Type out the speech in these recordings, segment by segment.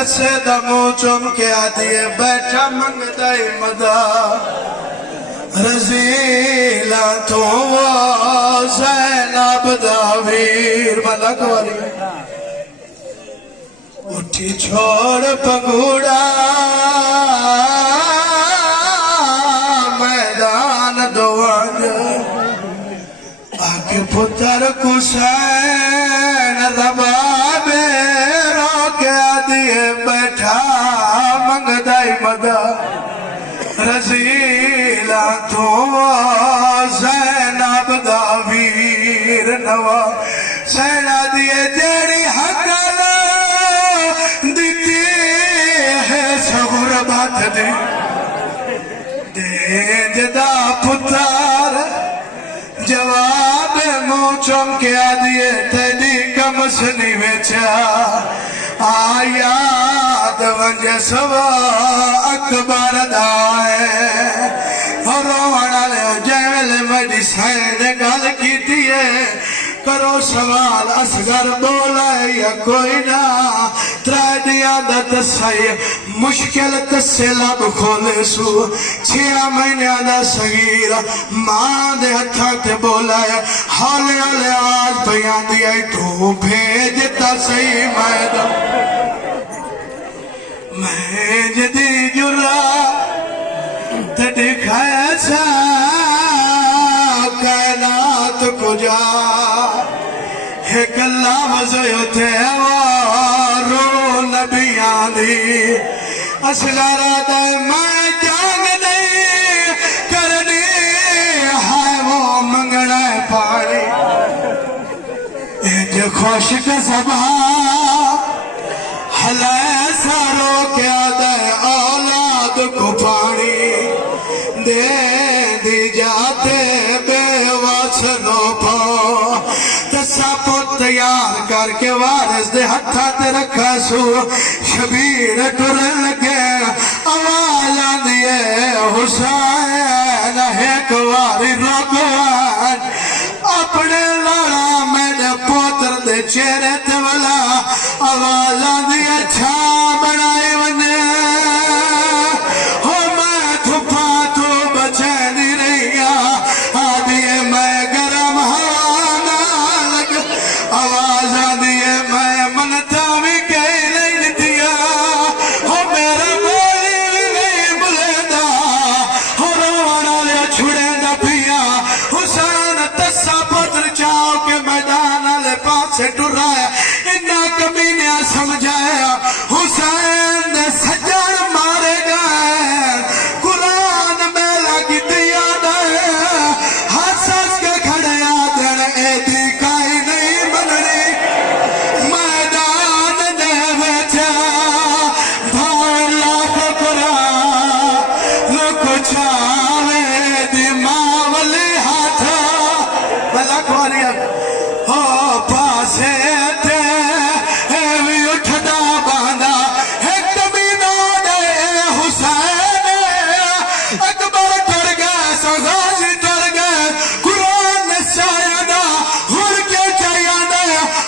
تسے دمو چم کے آدھیے بیٹھا منگ دائی مدہ رزیلہ تو وہ زینب داویر ملک والی اٹھی چھوڑ پگوڑا میدان دوانج آکے پتر کسین رباب روکے آدھیے بیٹھا منگ دائی مدہ رزیلہ تو زینب داویر نوا سینہ دیئے جیڑی حقل دیتی ہے سغر بات دی جدا پتر جواب منہ چمکے آدھیے تیلی کم سنی ویچا آیات ونجے سوا اکبر دائے اور روانہ لے جیل مجھے سین گل کی دیئے کرو سوال اصغر بولا یا کوئی نہ ترائیدیا دا تسائی مشکل تسے لب کھولے سو 6 مہینے دا صغیر ماں دے ہتھا تے بولا ہے حالے حالے آج بیان دیا تو بھیجتا صحیح میدان میں جدی جرا تے دکھائے سا کائنات کو جا ایک اللہ وزیو تھے وارو نبیان دی اصغرہ دے میں جانگ نہیں کرنی ہے وہ منگنا پانی ایک خوشک سبھا حلائے ساروں کیا دے اولاد کو پانی دے دی جاتے بے واسنوں پا تساپو تیار کر کے وارث دے ہتھا تے رکھا سو شبیر ٹرن لگے آوازاں دیے حسین ایک واری رکوان اپنے لڑا میرے پوتر دے چہرے تے والا آوازاں دیے چھا بنائے ونے ہو میں دھپا تو بچے دی رہیا آدھیے میں گرم ہوا نہ لگ آوازاں دیے میں منتا بھی کہی نہیں دیا ہو میرا بولی بھی نہیں بلے دا ہو روانا لیا چھڑے دا پیا حسین تسا پتر چاہو کے میدان لے پاس سے ٹر رہا ہے انہا کمی نے سمجھایا حسین نے سجر مارے گئے قرآن میں لگی دیا دے حساس کے کھڑے آدھر ایدی کائی نہیں بننی میدان دے بیچا بھولا کو قرآن لکو چاوے دی ماولی ہاتھا ملک والی ہو پاسے تے ایوی اٹھدا باندھا ایک کمینہ دے حسین اکبر ٹر گئے سغازی ٹر گئے قرآن نے سایدہ ہر کے چاہیانا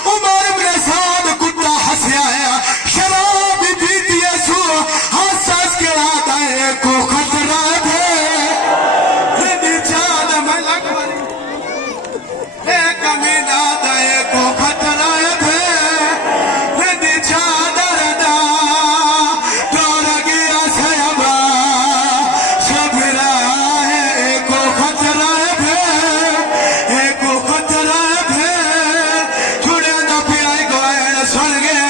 عمر بن سعد کتا ہسیا ہے شراب بیتیے سو حساس کے رات آئے کو خطرہ دے ردی چاند ملک والی ایک کمینہ دے کو خطرہ دے ردی چادر دا دور گیا سیبا شبرہ ایک کو خطرہ دے ایک کو خطرہ دے چھوڑے نہ پیائی گوئے سن گے